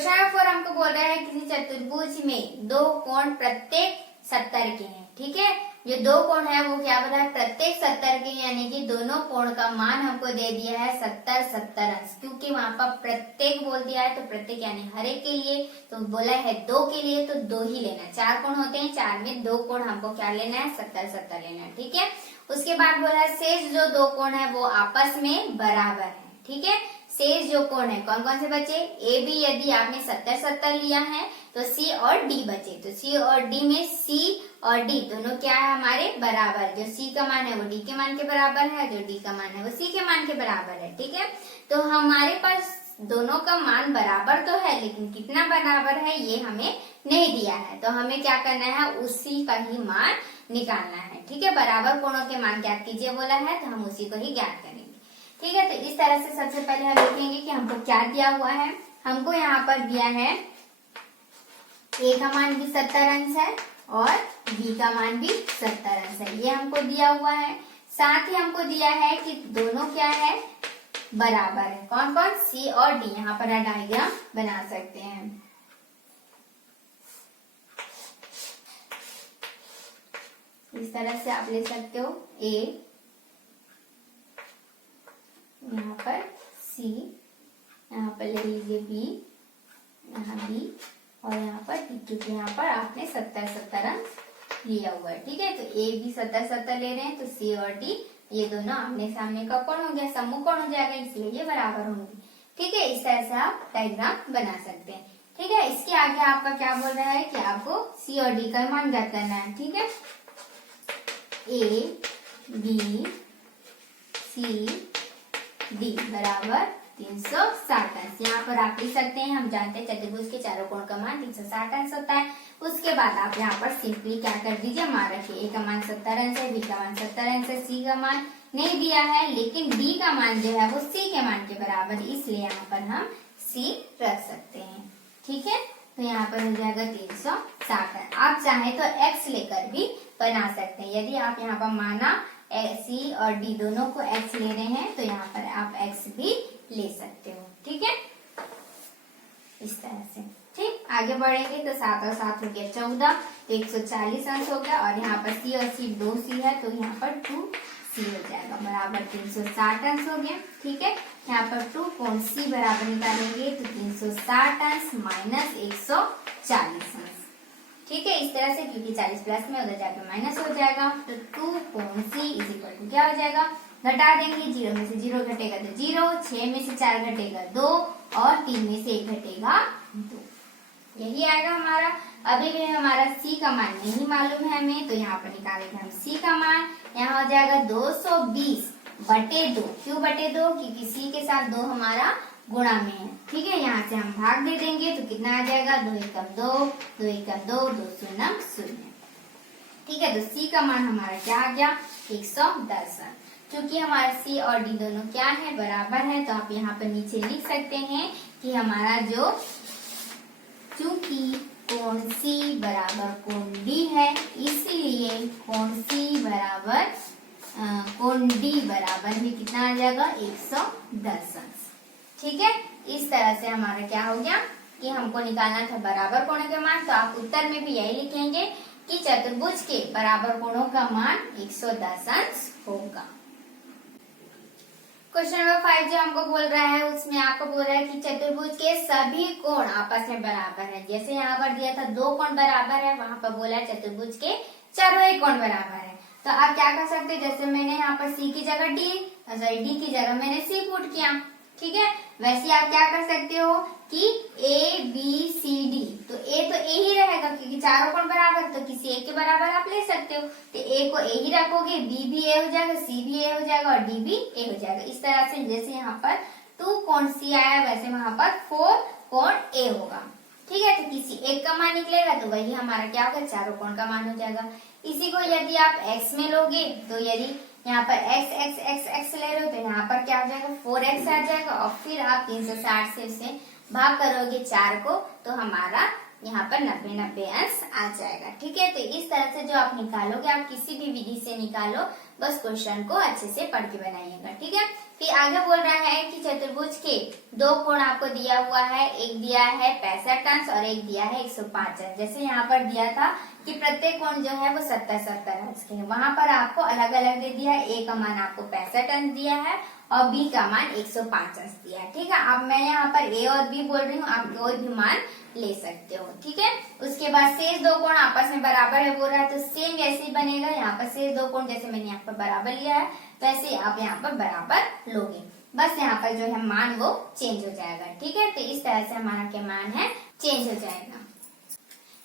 Question number 4 हमको बोल रहा है किसी चतुर्भुज में दो कोण प्रत्येक 70 के हैं। ठीक है, जो दो कोण है वो क्या बता है, प्रत्येक 70 के, यानी कि दोनों कोण का मान हमको दे दिया है 70 अंश, क्योंकि वहां पर प्रत्येक बोल दिया है तो प्रत्येक यानी हर एक के लिए, तो बोला है दो के लिए तो दो ही लेना है। 4 कोण होते हैं, 4 में 2 कोण हमको क्या लेना है, 70 लेना है। ठीक है, उसके बाद बोला है शेष जो 2 कोण है वो आपस में बराबर है। ठीक है, शेष जो कोण है कौन कौन से बचे, ए बी यदि आपने 70 लिया है तो सी और डी बचे, तो सी और डी में सी और डी दोनों क्या है हमारे बराबर, जो सी का मान है वो डी के मान के बराबर है, जो डी का मान है वो सी के मान के बराबर है। ठीक है, तो हमारे पास दोनों का मान बराबर तो है, लेकिन कितना बराबर है ये हमें नहीं दिया है, तो हमें क्या करना है, उसी का ही मान निकालना है। ठीक है, बराबर कोणों के मान ज्ञात कीजिए बोला है तो हम उसी को ही ज्ञात करेंगे। ठीक है, तो इस तरह से सबसे पहले हम देखेंगे कि हमको क्या दिया हुआ है। हमको यहाँ पर दिया है ए का मान भी 70 अंश है और बी का मान भी 70 अंश है, ये हमको दिया हुआ है। साथ ही हमको दिया है कि दोनों क्या है, बराबर है। कौन कौन, सी और डी। यहाँ पर डायग्राम बना सकते हैं। इस तरह से आप ले सकते हो, ए यहाँ पर सी, यहाँ पर ले लीजिए बी, यहाँ बी और यहाँ पर डी, क्योंकि यहाँ पर आपने 70 अंश लिया हुआ है। ठीक है, तो ए बी 70 ले रहे हैं तो सी और डी ये दोनों आमने सामने का कोण हो गया, समूह कोण हो जाएगा, इसलिए ये बराबर होंगे। ठीक है, इस तरह से आप डायग्राम बना सकते हैं। ठीक है, इसके आगे आपका क्या बोल रहा है कि आपको सी और डी का मान ज्ञात करना है। ठीक है, ए बी सी डी बराबर 360 अंश। यहाँ पर आप लिख सकते हैं, हम जानते हैं चतुर्भुज के चारों कोण का मान 360 अंश होता है। उसके बाद आप यहाँ पर सिंपली क्या कर दीजिए, मान रखिए, ए का मान 70 अंश है, बी का मान 70 अंश है, सी का मान नहीं दिया है, लेकिन डी का मान जो है वो सी के मान के बराबर, इसलिए यहाँ पर हम सी रख सकते हैं। ठीक है, तो यहाँ पर हो जाएगा 360। आप चाहे तो एक्स लेकर भी बना सकते हैं। यदि आप यहाँ पर माना सी और डी दोनों को एक्स ले रहे हैं तो यहाँ पर आप एक्स भी ले सकते हो। ठीक है, इस तरह से। ठीक, आगे बढ़ेंगे तो 7 और 7 हो गया 14, तो 140 अंश हो गया, और यहाँ पर सी और सी 2 सी है तो यहाँ पर 2 सी हो जाएगा, बराबर 360 अंश हो गया। ठीक है, यहाँ पर 2 कोण सी बराबर निकालेंगे तो 360 अंश माइनस 140 अंश। ठीक है, इस तरह से, क्योंकि 40 प्लस में उधर जाकर माइनस हो जाएगा, तो 2 कोण सी इज इक्वल टू क्या हो जाएगा, घटा देंगे, 0 में से 0 घटेगा तो 0, 6 में से 4 घटेगा 2 और 3 में से 1 घटेगा 2, यही आएगा हमारा। अभी भी हमारा सी का मान नहीं मालूम है हमें, तो यहाँ पर निकालेंगे हम सी का मान। यहाँ हो जाएगा 220/2। क्यों बटे 2, क्योंकि सी के साथ 2 हमारा गुणा में है। ठीक है, यहाँ से हम भाग दे देंगे तो कितना आ जाएगा, 2 एकम 2, 2 एकम 2, 2 शून्यम 0। ठीक है, तो सी का मान हमारा क्या आ गया, 110। क्योंकि हमारा सी और डी दोनों क्या है, बराबर है, तो आप यहाँ पर नीचे लिख सकते हैं कि हमारा जो, चूंकि कोण सी बराबर कोण डी है, इसलिए कोण सी बराबर कोण डी बराबर में कितना आ जाएगा, 110 अंश। ठीक है, इस तरह से हमारा क्या हो गया कि हमको निकालना था बराबर कोणों के मान, तो आप उत्तर में भी यही लिखेंगे कि चतुर्भुज के बराबर कोणों का मान 110 अंश होगा। क्वेश्चन नंबर 5 जो हमको बोल रहा है उसमें आपको बोल रहा है कि चतुर्भुज के सभी कोण आपस में बराबर है। जैसे यहाँ पर दिया था 2 कोण बराबर है, वहां पर बोला है चतुर्भुज के चारों ही कोण बराबर है। तो आप क्या कर सकते हैं, जैसे मैंने यहाँ पर सी की जगह डी, डी की जगह मैंने सी पुट किया। ठीक है, वैसे आप क्या कर सकते हो कि ए बी सी डी, तो ए तो ए ही रहेगा क्योंकि चारों कोण बराबर, तो किसी एक के बराबर आप ले सकते हो, तो ए को ए ही रखोगे, बी भी ए हो जाएगा, सी भी ए हो जाएगा और डी भी ए हो जाएगा। इस तरह से जैसे यहाँ पर 2 कोण सी आया, वैसे वहां पर 4 कोण ए होगा। ठीक है, तो किसी एक का मान निकलेगा तो वही हमारा क्या होगा, चारों कोण का मान हो जाएगा। इसी को यदि आप एक्स में लोगे, तो यदि यहाँ पर x x x x ले रहे हो तो यहाँ पर क्या हो जाएगा, 4x आ जाएगा, और फिर आप 360 से उसे भाग करोगे 4 को, तो हमारा यहाँ पर 90 अंश आ जाएगा। ठीक है, तो इस तरह से जो आप निकालोगे, आप किसी भी विधि से निकालो, बस क्वेश्चन को अच्छे से पढ़ के बनाइएगा, ठीक है। फिर आगे बोल रहा है कि चतुर्भुज के दो कोण आपको दिया हुआ है, एक दिया है 65 अंश और एक दिया है 105 अंश। जैसे यहाँ पर दिया था कि प्रत्येक कोण जो है वो 70-70 अंश के हैं, वहां पर आपको अलग अलग दे दिया है। ए का मान आपको 65 अंश दिया है और बी का मान 105 अंश दिया है, ठीक है। अब मैं यहाँ पर ए और बी बोल रही हूँ, आप कोई भी मान ले सकते हो, ठीक है। उसके बाद शेष दो कोण आपस में बराबर है बोल रहा है, तो सेम वैसे ही बनेगा। यहाँ पर शेष दो कोण जैसे मैंने यहाँ पर बराबर लिया है वैसे आप यहाँ पर बराबर लोगे, बस यहाँ पर जो है मान वो चेंज हो जाएगा, ठीक है। तो इस तरह से हमारा क्या मान है चेंज हो जाएगा।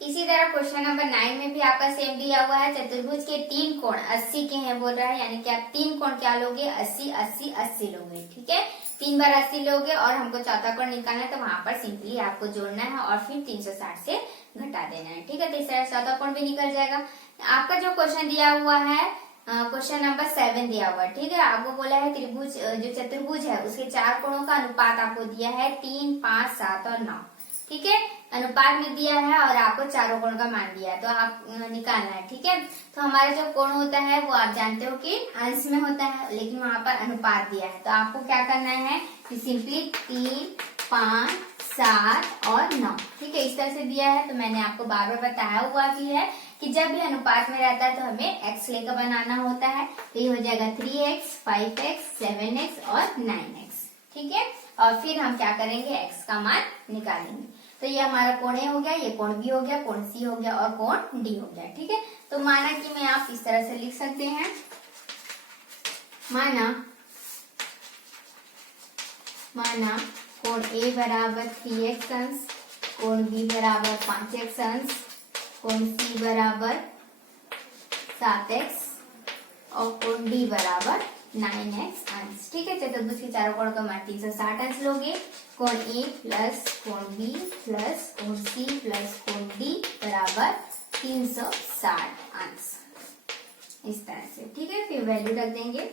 इसी तरह क्वेश्चन नंबर 9 में भी आपका सेम दिया हुआ है। चतुर्भुज के तीन कोण 80 के हैं बोल रहा है, यानी कि आप तीन कोण क्या लोगे 80 80 80 लोगे, ठीक है। 3 बार 80 लोगे और हमको चौथा कोण निकालना है, तो वहां पर सिंपली आपको जोड़ना है और फिर 360 से घटा देना है, ठीक है। तो इस तरह चौथा कोण भी निकल जाएगा। आपका जो क्वेश्चन दिया हुआ है क्वेश्चन नंबर 7 दिया हुआ है, ठीक है। आपको बोला है त्रिभुज जो चतुर्भुज है उसके चार कोणों का अनुपात आपको दिया है 3, 5, 7 और 9, ठीक है। अनुपात में दिया है और आपको चारों कोण का मान दिया है, तो आप निकालना है, ठीक है। तो हमारा जो कोण होता है वो आप जानते हो कि अंश में होता है, लेकिन वहां पर अनुपात दिया है, तो आपको क्या करना है कि सिंपली 3, 5, 7 और 9, ठीक है, इस तरह से दिया है। तो मैंने आपको बार बार बताया हुआ भी है कि जब भी अनुपात में रहता है तो हमें x लेकर बनाना होता है। तो ये हो जाएगा 3x, 5x, 7x और 9x, ठीक है। और फिर हम क्या करेंगे x का मान निकालेंगे। तो ये हमारा कोण ए हो गया, ये कोण बी हो गया, कोण सी हो गया और कोण डी हो गया, ठीक है। तो माना कि मैं आप इस तरह से लिख सकते हैं, माना कोण ए बराबर 3x अंश, कोण बी बराबर 5x अंश, कोण सी बराबर 7x और कोण डी बराबर 9x अंश, ठीक है। चतुर्भुज के चारों कोण का मान 360 अंश लोगे। कोण ए प्लस कोण बी प्लस कोण सी प्लस कोण डी बराबर 360 अंश, इस तरह से, ठीक है। फिर वैल्यू रख देंगे,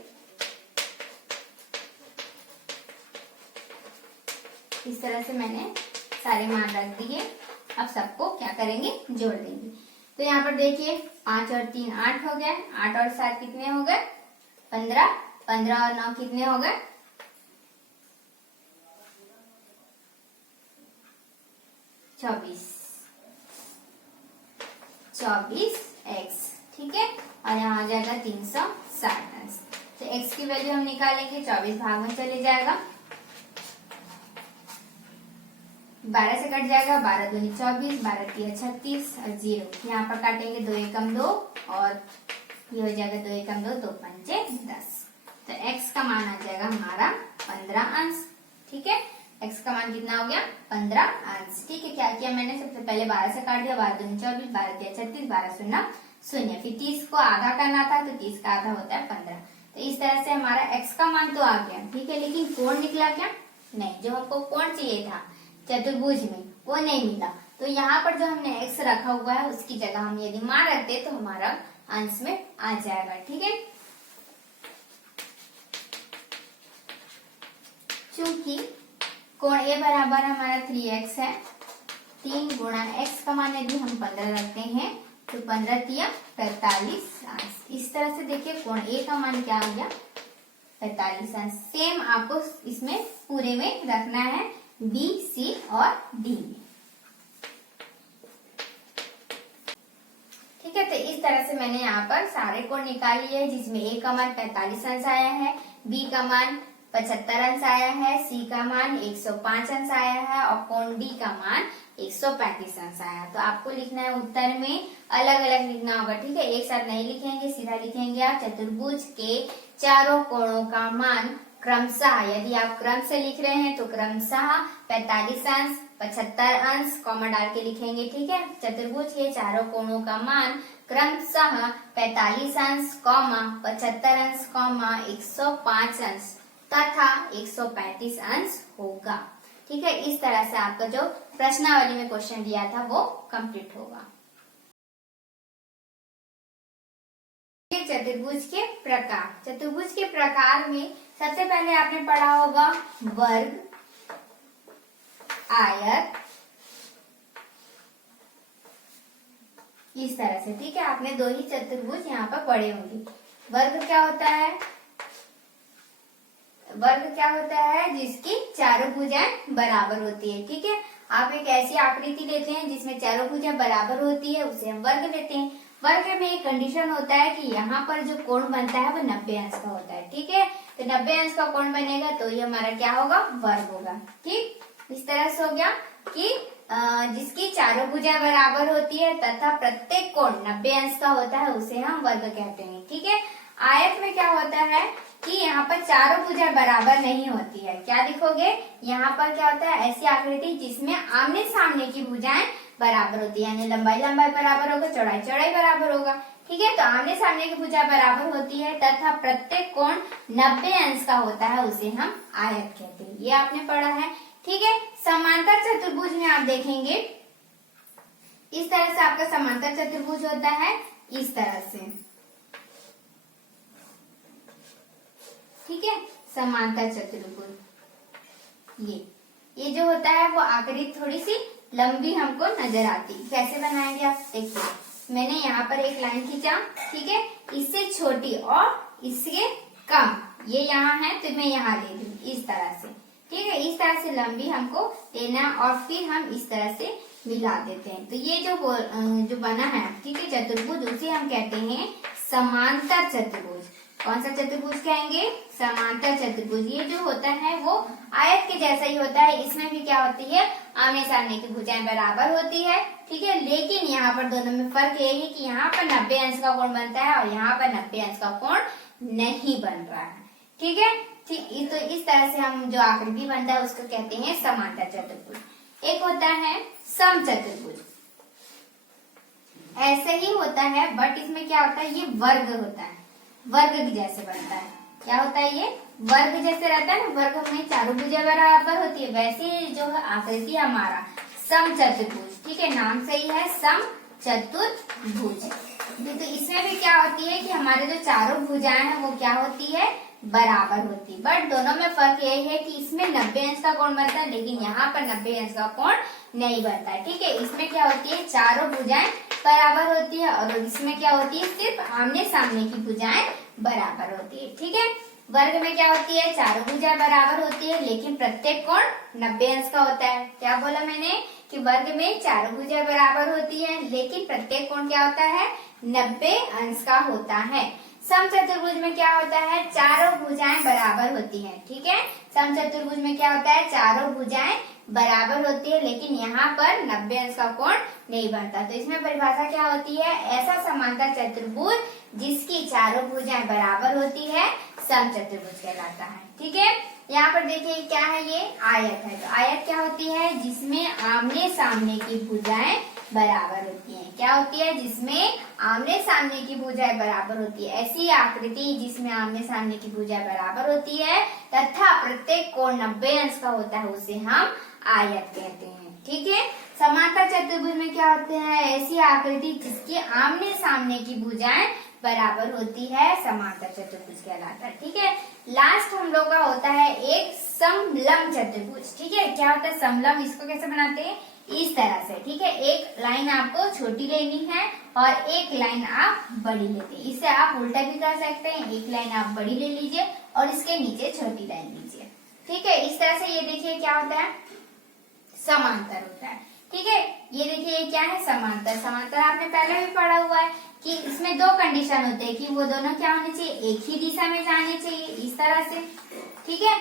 इस तरह से मैंने सारे मान रख दिए। अब सबको क्या करेंगे जोड़ देंगे। तो यहाँ पर देखिए 5 और 3 8 हो गए, 8 और 7 कितने हो गए 15, 15 और 9 कितने हो गए 24, 24x, ठीक है। और यहाँ आ जाएगा 360 अंश। तो x की वैल्यू हम निकालेंगे, 24 भाग में चले जाएगा, 12 से कट जाएगा, 12 दूनी 24, 12 तिया 36 और 0 यहाँ पर काटेंगे, 2 एकम 2 और ये हो जाएगा 2 एकम 2, 2 पंचे 10। तो x का मान आ जाएगा हमारा 15 अंश, ठीक है। x का मान कितना हो गया 15 अंश, ठीक है। क्या किया मैंने, सबसे पहले 12 से काट दिया, 12 दूनी 24, 12 तिया 36, 12 शून्य 0, फिर 30 को आधा करना था तो 30 का आधा होता है 15। तो इस तरह से हमारा x का मान तो आ गया, ठीक है, लेकिन कोण निकला क्या नहीं, जो हमको कोण चाहिए था चतुर्भुज में वो नहीं मिला। तो यहाँ पर जो हमने x रखा हुआ है उसकी जगह हम यदि मान रखते तो हमारा अंश में आ जाएगा, ठीक है। चूंकि कोण ए बराबर हमारा 3x है, 3 गुणा x का मान यदि हम 15 रखते हैं तो 15 तिया 45 अंश। इस तरह से देखिए कोण ए का मान क्या आ गया 45 अंश। सेम आपको इसमें पूरे में रखना है बी, सी और डी में, ठीक है। तो इस तरह से मैंने यहाँ पर सारे कोण निकाल लिए हैं, जिसमें ए का मान 45 अंश आया है, बी का मान 75 अंश आया है, सी का मान 105 अंश आया है और कोण डी का मान 135 अंश आया। तो आपको लिखना है उत्तर में अलग अलग लिखना होगा, ठीक है, एक साथ नहीं लिखेंगे, सीधा लिखेंगे आप चतुर्भुज के चारों कोणों का मान क्रमशः, यदि आप क्रम से लिख रहे हैं तो क्रमशः 45 अंश 75 अंश कॉमा डाल के लिखेंगे, ठीक है। चतुर्भुज के चारों कोणों का मान क्रमशः 45 अंश कॉमा 75 अंश कॉमा 105 अंश तथा 135 अंश होगा, ठीक है। इस तरह से आपका जो प्रश्नावली में क्वेश्चन दिया था वो कंप्लीट होगा। चतुर्भुज के प्रकार, चतुर्भुज के प्रकार में सबसे पहले आपने पढ़ा होगा वर्ग, आयत, इस तरह से, ठीक है। आपने दो ही चतुर्भुज यहाँ पर पढ़े होंगे। वर्ग क्या होता है? वर्ग क्या होता है? जिसकी चारों भुजाएं बराबर होती है। ठीक है, आप एक ऐसी आकृति लेते हैं जिसमें चारों भुजाएं बराबर होती है, उसे हम वर्ग लेते हैं। वर्ग में एक कंडीशन होता है कि यहाँ पर जो कोण बनता है वो 90 अंश का होता है। ठीक है, तो 90 अंश का कोण बनेगा तो ये हमारा क्या होगा? वर्ग होगा। ठीक, इस तरह से हो गया कि जिसकी चारों भुजाएं बराबर होती है तथा प्रत्येक कोण 90 अंश का होता है उसे हम वर्ग कहते हैं। ठीक है, आयत में क्या होता है कि यहाँ पर चारों भुजाएं बराबर नहीं होती है। क्या लिखोगे? यहाँ पर क्या होता है? ऐसी आकृति जिसमें आमने सामने की भुजाएं बराबर होती है, यानी लंबाई लंबाई बराबर होगा, चौड़ाई चौड़ाई बराबर होगा। ठीक है, तो आमने सामने की भुजा बराबर होती है तथा प्रत्येक कोण 90 अंश का होता है, उसे हम आयत कहते हैं। ये आपने पढ़ा है। ठीक है, समांतर चतुर्भुज में आप देखेंगे इस तरह से आपका समांतर चतुर्भुज होता है, इस तरह से। ठीक है, समांतर चतुर्भुज ये जो होता है वो आकृति थोड़ी सी लंबी हमको नजर आती। कैसे बनाएंगे आप देखिए, मैंने यहाँ पर एक लाइन खींचा। ठीक है, इससे छोटी और इससे कम ये यहाँ है तो मैं यहाँ ले लूँ इस तरह से। ठीक है, इस तरह से लंबी हमको लेना और फिर हम इस तरह से मिला देते हैं। तो ये जो बना है, ठीक है, चतुर्भुज, उसे हम कहते हैं समांतर चतुर्भुज। कौन सा चतुर्भुज कहेंगे? समांतर चतुर्भुज। ये जो होता है वो आयत के जैसा ही होता है। इसमें भी क्या होती है? आमने सामने की भुजाएं बराबर होती है। ठीक है, लेकिन यहाँ पर दोनों में फर्क ये है कि यहाँ पर 90 अंश का कोण बनता है और यहाँ पर 90 अंश का कोण नहीं बन रहा है। ठीक है, ठीक, तो इस तरह से हम जो आकृति बनता है उसको कहते हैं समांतर चतुर्भुज। एक होता है समचतुर्भुज, ऐसे ही होता है बट इसमें क्या होता है? ये वर्ग होता है, वर्ग के जैसे बनता है। क्या होता है? ये वर्ग जैसे रहता है ना, वर्ग में चारों भुजाएं बराबर होती है, वैसे जो है आकृति हमारा समचतुर्भुज। ठीक है, नाम सही है समचतुर्भुज। तो इसमें भी क्या होती है कि हमारे जो चारों भुजाएं हैं वो क्या होती है? बराबर होती है। बट दोनों में फर्क यही है कि इसमें 90 अंश का कोण बनता है, लेकिन यहाँ पर 90 अंश का कोण नहीं बनता है। ठीक है, इसमें क्या होती है? चारों भुजाएं बराबर होती है और इसमें क्या होती है? सिर्फ आमने सामने की भुजाएं बराबर होती है। ठीक है, वर्ग में क्या होती है? चारों भुजाएं बराबर होती है, लेकिन प्रत्येक कोण 90 अंश का होता है। क्या बोला मैंने? कि वर्ग में चारों भुजाएं बराबर होती है, लेकिन प्रत्येक कोण क्या होता है? 90 अंश का होता है। समचतुर्भुज में क्या होता है? चारों भुजाएं बराबर होती हैं। ठीक है, समचतुर्भुज में क्या होता है? चारों भुजाएं बराबर होती है, लेकिन यहाँ पर 90 अंश का कोण नहीं बनता। तो इसमें परिभाषा क्या होती है? ऐसा समांतर चतुर्भुज जिसकी चारों भुजाएं बराबर होती है समचतुर्भुज कहलाता है। ठीक है, यहाँ पर देखिए क्या है? ये आयत है। तो आयत क्या होती है? जिसमें आमने सामने की भुजाएं बराबर होती हैं। क्या होती है? जिसमें आमने सामने की भुजाएं बराबर होती है। ऐसी आकृति जिसमें आमने सामने की भुजाएं बराबर होती है तथा प्रत्येक कोण 90 अंश का होता है, उसे हम आयत कहते हैं। ठीक है, समांतर चतुर्भुज में क्या होते हैं? ऐसी आकृति जिसकी आमने सामने की भुजाएं बराबर होती है, समांतर चतुर्भुज कहलाता है। ठीक है, लास्ट हम लोग का होता है एक समलंब चतुर्भुज। ठीक है, क्या होता है समलंब? इसको कैसे बनाते हैं? इस तरह से। ठीक है, एक लाइन आपको छोटी लेनी है और एक लाइन आप बड़ी लेते हैं। इसे आप उल्टा भी कर सकते हैं, एक लाइन आप बड़ी ले लीजिए और इसके नीचे छोटी लाइन लीजिए। ठीक है, इस तरह से ये देखिए क्या होता है? समांतर होता है। ठीक है, ये देखिए ये क्या है? समांतर। समांतर आपने पहले भी पढ़ा हुआ है कि इसमें दो कंडीशन होते हैं कि वो दोनों क्या होने चाहिए? एक ही दिशा में जाने चाहिए, इस तरह से। ठीक है,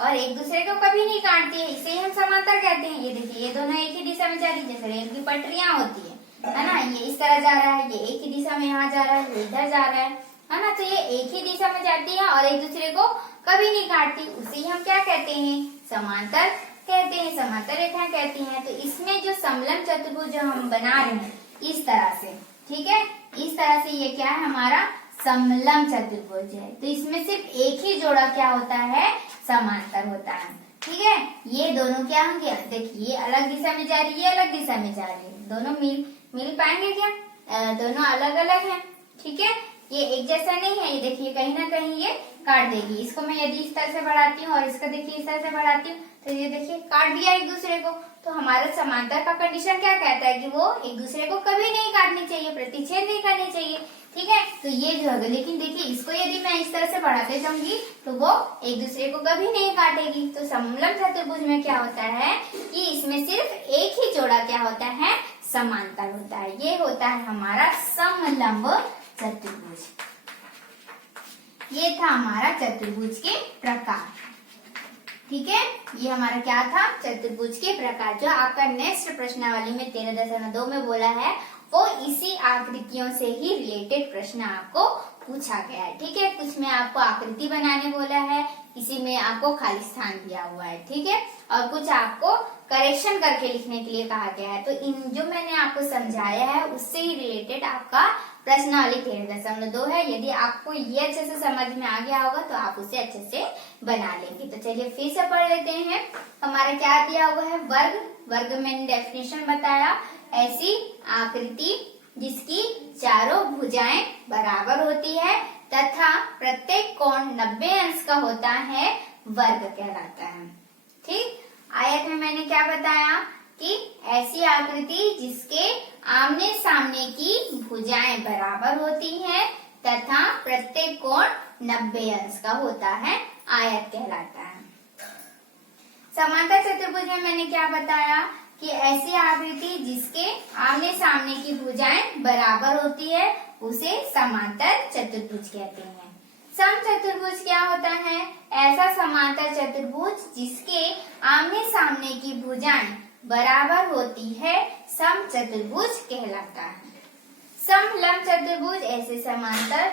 और एक दूसरे को कभी नहीं काटती है, इसे हम समांतर कहते हैं। ये देखिए ये दोनों एक ही दिशा में जा रही है, जैसे रेल की पटरियां होती है ना, ये इस तरह जा रहा है, ये एक ही दिशा में यहाँ जा रहा है, ये इधर जा रहा है ना। तो ये एक ही दिशा में जाती है और एक दूसरे को कभी नहीं काटती, उसे ही हम क्या कहते हैं? समांतर कहते हैं, समांतर रेखाएं कहती हैं। तो इसमें जो समलंब चतुर्भुज जो हम बना रहे हैं इस तरह से, ठीक है, इस तरह से ये क्या है? हमारा समलंब चतुर्भुज है। तो इसमें सिर्फ एक ही जोड़ा क्या होता है? समांतर होता है। ठीक है, ये दोनों क्या होंगे? देखिए ये अलग दिशा में जा रही है, ये अलग दिशा में जा रही है, दोनों मिल पाएंगे क्या? दोनों अलग अलग हैं। ठीक है, ये एक जैसा नहीं है, ये देखिए कहीं ना कहीं ये काट देगी। इसको मैं यदि इस तरह से बढ़ाती हूँ और इसका देखिए इस तरह से बढ़ाती हूँ तो ये देखिए काट दिया एक दूसरे को। तो हमारा समांतर का कंडीशन क्या कहता है कि वो एक दूसरे को कभी नहीं काटनी चाहिए, प्रतिच्छेद नहीं करनी चाहिए। ठीक है, तो ये जो है, लेकिन देखिए इसको यदि मैं इस तरह से बढ़ाते जाऊंगी तो वो एक दूसरे को कभी नहीं काटेगी। तो समलंब चतुर्भुज में क्या होता है कि इसमें सिर्फ एक ही जोड़ा क्या होता है, समांतर होता है। ये होता है हमारा समलंब चतुर्भुज। ये था हमारा चतुर्भुज के प्रकार। ठीक है, ये हमारा क्या था, चतुर्भुज के प्रकार। जो आपका नेक्स्ट प्रश्नावली में 13.2 में बोला है वो इसी आकृतियों से ही रिलेटेड प्रश्न आपको पूछा गया है। ठीक है, कुछ में आपको आकृति बनाने बोला है, इसी में आपको खाली स्थान दिया हुआ है। ठीक है, और कुछ आपको करेक्शन करके लिखने के लिए कहा गया है। तो इन जो मैंने आपको समझाया है उससे ही रिलेटेड आपका प्रश्नावली 13.2 है। यदि आपको ये अच्छे से समझ में आ गया होगा तो आप उसे अच्छे से बना लेंगे। तो चलिए फिर से पढ़ लेते हैं। हमारा क्या दिया हुआ है, वर्ग। वर्ग मैंने डेफिनेशन बताया, ऐसी आकृति जिसकी चारों भुजाएं बराबर होती है तथा प्रत्येक कोण 90 अंश का होता है, वर्ग कहलाता है। ठीक, आयत में मैंने क्या बताया कि ऐसी आकृति जिसके आमने सामने की भुजाएं बराबर होती हैं तथा प्रत्येक कोण 90 अंश का होता है, आयत कहलाता है। समांतर चतुर्भुज में मैंने क्या बताया कि ऐसी आकृति जिसके आमने सामने की भुजाएं बराबर होती है उसे समांतर चतुर्भुज कहते हैं। समचतुर्भुज क्या होता है, ऐसा समांतर चतुर्भुज जिसके आमने सामने की भुजाएं बराबर होती है, समचतुर्भुज कहलाता है। समलंब चतुर्भुज ऐसे समांतर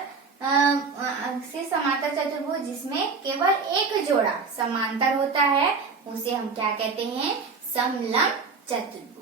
चतुर्भुज जिसमें केवल एक जोड़ा समांतर होता है उसे हम क्या कहते हैं, समलंब चतुर्भुज।